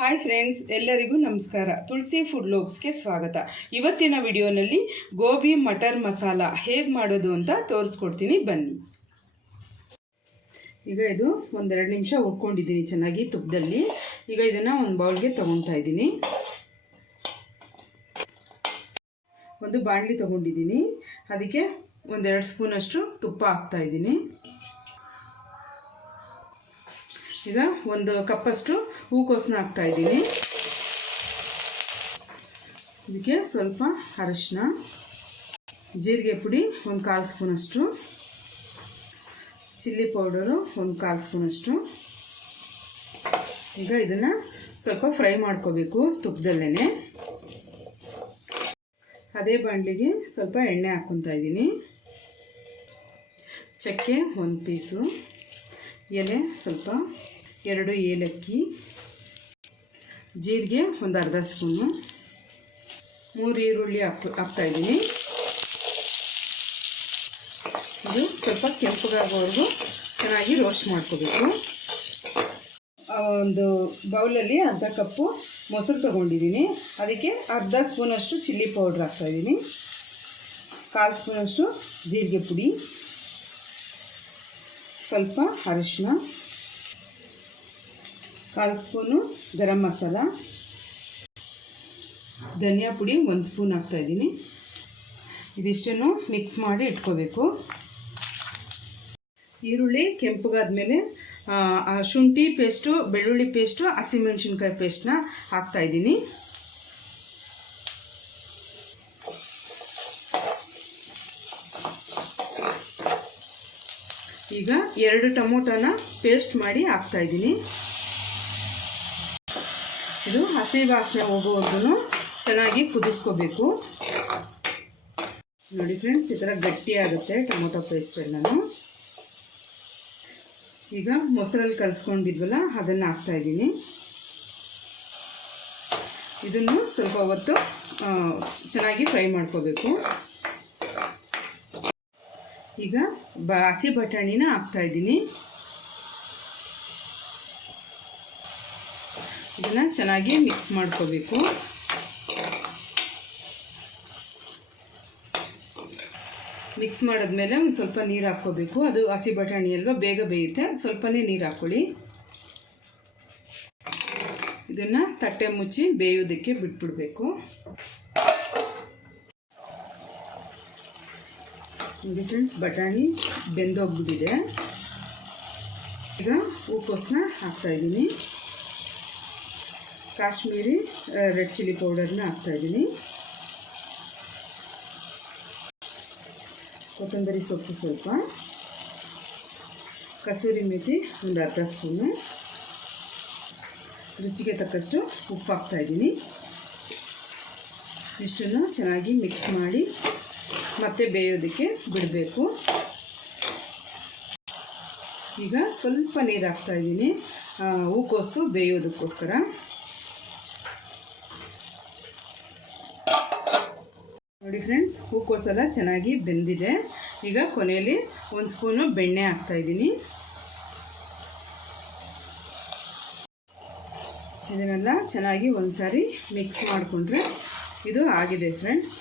Hi friends, ಎಲ್ಲರಿಗೂ ನಮಸ್ಕಾರ. ತುಳಸಿ food ವ್ಲಾಗ್ಸ್ಗೆ ಸ್ವಾಗತ. ಇವತ್ತಿನ ವಿಡಿಯೋನಲ್ಲಿ ಗೋಬಿ ಮಟರ್ ಮಸಾಲ ಹೇಗೆ ಮಾಡೋದು ಅಂತ ತೋರಿಸ್ಕೊಡ್ತೀನಿ, ಬನ್ನಿ. ಈಗ ಇದು ಒಂದೆರಡು ನಿಮಿಷ ಉಟ್ಕೊಂಡಿದ್ದೀನಿ ಚೆನ್ನಾಗಿ ತುಪ್ಪದಲ್ಲಿ. ಈಗ ಇದನ್ನು ಒಂದು ಬೌಲ್ಗೆ ತೊಗೊಳ್ತಾ ಇದ್ದೀನಿ. ಒಂದು ಬಾಣಲಿ ತೊಗೊಂಡಿದ್ದೀನಿ, ಅದಕ್ಕೆ ಒಂದೆರಡು ಸ್ಪೂನಷ್ಟು ತುಪ್ಪ ಹಾಕ್ತಾ ಇದ್ದೀನಿ. ಈಗ ಒಂದು ಕಪ್ಪಷ್ಟು ಹೂಕೋಸನ್ನ ಹಾಕ್ತಾ ಇದ್ದೀನಿ. ಇದಕ್ಕೆ ಸ್ವಲ್ಪ ಅರಿಶಿನ, ಜೀರಿಗೆ ಪುಡಿ ಒಂದು 1/4 ಸ್ಪೂನಷ್ಟು, ಚಿಲ್ಲಿ ಪೌಡರು ಒಂದು 1/4 ಸ್ಪೂನಷ್ಟು. ಈಗ ಇದನ್ನು ಸ್ವಲ್ಪ ಫ್ರೈ ಮಾಡ್ಕೋಬೇಕು ತುಪ್ಪದಲ್ಲೇ. ಅದೇ ಬಾಣಲಿಗೆ ಸ್ವಲ್ಪ ಎಣ್ಣೆ ಹಾಕ್ಕೊತಾ ಇದ್ದೀನಿ. ಚಕ್ಕೆ ಒಂದು ಪೀಸು, ಎಲೆ ಸ್ವಲ್ಪ, 2 ಏಲಕ್ಕಿ, ಜೀರಿಗೆ ಒಂದು ಅರ್ಧ ಸ್ಪೂನು, 3 ಈರುಳ್ಳಿ ಹಾಕ್ತಾಯಿದ್ದೀನಿ. ಇದು ಸ್ವಲ್ಪ ಕೆಂಪಗಾಗೋವರೆಗೂ ಚೆನ್ನಾಗಿ ರೋಸ್ಟ್ ಮಾಡ್ಕೋಬೇಕು. ಒಂದು ಬೌಲಲ್ಲಿ ಅರ್ಧ ಕಪ್ಪು ಮೊಸರು ತೊಗೊಂಡಿದ್ದೀನಿ, ಅದಕ್ಕೆ ಅರ್ಧ ಸ್ಪೂನಷ್ಟು ಚಿಲ್ಲಿ ಪೌಡ್ರ್ ಹಾಕ್ತಾಯಿದ್ದೀನಿ, 1/4 ಸ್ಪೂನಷ್ಟು ಜೀರಿಗೆ ಪುಡಿ, ಸ್ವಲ್ಪ ಅರಿಶಿನ, 1/4 ಸ್ಪೂನು ಗರಂ ಮಸಾಲ, ಧನಿಯಾ ಪುಡಿ 1 ಸ್ಪೂನ್ ಹಾಕ್ತಾಯಿದ್ದೀನಿ. ಇದಿಷ್ಟನ್ನು ಮಿಕ್ಸ್ ಮಾಡಿ ಇಟ್ಕೋಬೇಕು. ಈರುಳ್ಳಿ ಕೆಂಪಗಾದ್ಮೇಲೆ ಶುಂಠಿ ಪೇಸ್ಟು, ಬೆಳ್ಳುಳ್ಳಿ ಪೇಸ್ಟು, ಹಸಿಮೆಣಸಿನ್ಕಾಯಿ ಪೇಸ್ಟ್ನ ಹಾಕ್ತಾಯಿದ್ದೀನಿ. ಈಗ 2 ಟೊಮೊಟೊನ ಪೇಸ್ಟ್ ಮಾಡಿ ಹಾಕ್ತಾಯಿದ್ದೀನಿ. ಇದು ಹಸಿ ವಾಸನೆ ಹೋಗೋವರೆಗೂ ಚೆನ್ನಾಗಿ ಕುದಿಸ್ಕೋಬೇಕು. ನೋಡಿ ಫ್ರೆಂಡ್ಸ್, ಈ ಥರ ಗಟ್ಟಿ ಆಗುತ್ತೆ ಟೊಮೊಟೊ ಪೇಸ್ಟ್ ಎಲ್ಲನೂ. ಈಗ ಮೊಸರಲ್ಲಿ ಕಲಿಸ್ಕೊಂಡಿದ್ವಲ್ಲ ಅದನ್ನು ಹಾಕ್ತಾಯಿದ್ದೀನಿ. ಇದನ್ನು ಸ್ವಲ್ಪ ಹೊತ್ತು ಚೆನ್ನಾಗಿ ಫ್ರೈ ಮಾಡ್ಕೋಬೇಕು. ಈಗ ಹಸಿ ಬಟಾಣಿನ ಹಾಕ್ತಾಯಿದ್ದೀನಿ. ಇದನ್ನು ಚೆನ್ನಾಗಿ ಮಿಕ್ಸ್ ಮಾಡ್ಕೋಬೇಕು. ಮಿಕ್ಸ್ ಮಾಡಿದ್ಮೇಲೆ ಒಂದು ಸ್ವಲ್ಪ ನೀರು ಹಾಕ್ಕೋಬೇಕು. ಅದು ಹಸಿ ಬಟಾಣಿ ಅಲ್ವಾ, ಬೇಗ ಬೇಯುತ್ತೆ, ಸ್ವಲ್ಪನೇ ನೀರು ಹಾಕ್ಕೊಳ್ಳಿ. ಇದನ್ನು ತಟ್ಟೆ ಮುಚ್ಚಿ ಬೇಯೋದಕ್ಕೆ ಬಿಟ್ಬಿಡಬೇಕು. ನೋಡಿ ಫ್ರೆಂಡ್ಸ್, ಬಟಾಣಿ ಬೆಂದೋಗ್ಬಿಟ್ಟಿದೆ. ಈಗ ಹೂಕೋಸನ್ನ ಹಾಕ್ತಾಯಿದ್ದೀನಿ, ಕಾಶ್ಮೀರಿ ರೆಡ್ ಚಿಲ್ಲಿ ಪೌಡರ್ನ ಹಾಕ್ತಾಯಿದ್ದೀನಿ, ಕೊತ್ತಂಬರಿ ಸೊಪ್ಪು ಸ್ವಲ್ಪ, ಕಸೂರಿ ಮೇಥಿ ಒಂದು ಅರ್ಧ ಸ್ಪೂನು, ರುಚಿಗೆ ತಕ್ಕಷ್ಟು ಉಪ್ಪು ಹಾಕ್ತಾಯಿದ್ದೀನಿ. ಇಷ್ಟನ್ನು ಚೆನ್ನಾಗಿ ಮಿಕ್ಸ್ ಮಾಡಿ ಮತ್ತೆ ಬೇಯೋದಕ್ಕೆ ಬಿಡಬೇಕು. ಈಗ ಸ್ವಲ್ಪ ನೀರು ಹಾಕ್ತಾಯಿದ್ದೀನಿ, ಹೂಕೋಸು ಬೇಯೋದಕ್ಕೋಸ್ಕರ. ನೋಡಿ ಫ್ರೆಂಡ್ಸ್, ಹೂಕೋಸೆಲ್ಲ ಚೆನ್ನಾಗಿ ಬೆಂದಿದೆ. ಈಗ ಕೊನೆಯಲ್ಲಿ 1 ಸ್ಪೂನು ಬೆಣ್ಣೆ ಹಾಕ್ತಾಯಿದ್ದೀನಿ. ಇದನ್ನೆಲ್ಲ ಚೆನ್ನಾಗಿ ಒಂದು ಸಾರಿ ಮಿಕ್ಸ್ ಮಾಡಿಕೊಂಡ್ರೆ ಇದು ಆಗಿದೆ ಫ್ರೆಂಡ್ಸ್.